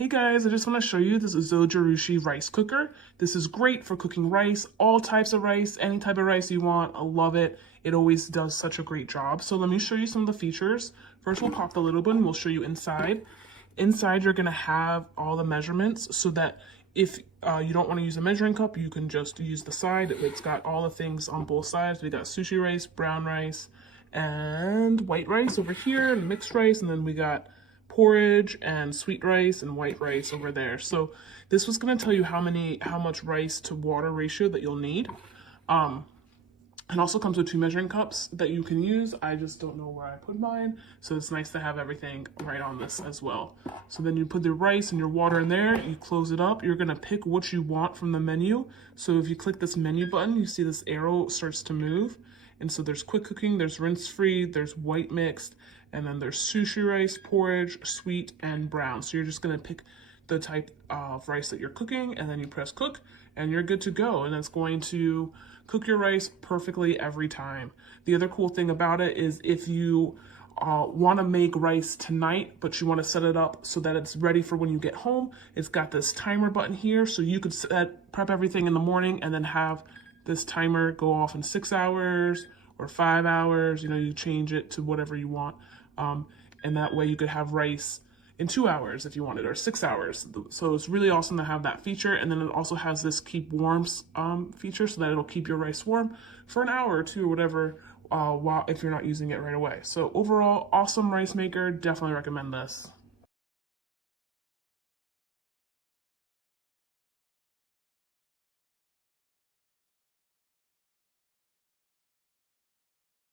Hey guys, I just want to show you this Zojirushi rice cooker. This is great for cooking rice, all types of rice, any type of rice you want. I love it. It always does such a great job. So let me show you some of the features. First, we'll pop the lid open. We'll show you inside. Inside, you're going to have all the measurements so that if you don't want to use a measuring cup, you can just use the side. It's got all the things on both sides. We got sushi rice, brown rice, and white rice over here, and mixed rice, and then we got porridge and sweet rice and white rice over there. So this was going to tell you how much rice to water ratio that you'll need. It also comes with 2 measuring cups that you can use. I just don't know where I put mine, so it's nice to have everything right on this as well. So then you put the rice and your water in there, you close it up, you're gonna pick what you want from the menu. So if you click this menu button, you see this arrow starts to move. And so there's quick cooking, there's rinse free, there's white mixed, and then there's sushi rice, porridge, sweet, and brown. So you're just gonna pick the type of rice that you're cooking, and then you press cook, and you're good to go. And it's going to cook your rice perfectly every time. The other cool thing about it is if you want to make rice tonight, but you want to set it up so that it's ready for when you get home, it's got this timer button here, so you could prep everything in the morning and then have this timer go off in 6 hours or 5 hours. You change it to whatever you want, and that way you could have rice in 2 hours if you wanted, or 6 hours. So it's really awesome to have that feature. And then it also has this keep warm feature, so that it'll keep your rice warm for an hour or two or whatever, if you're not using it right away. So overall, awesome rice maker. Definitely recommend this.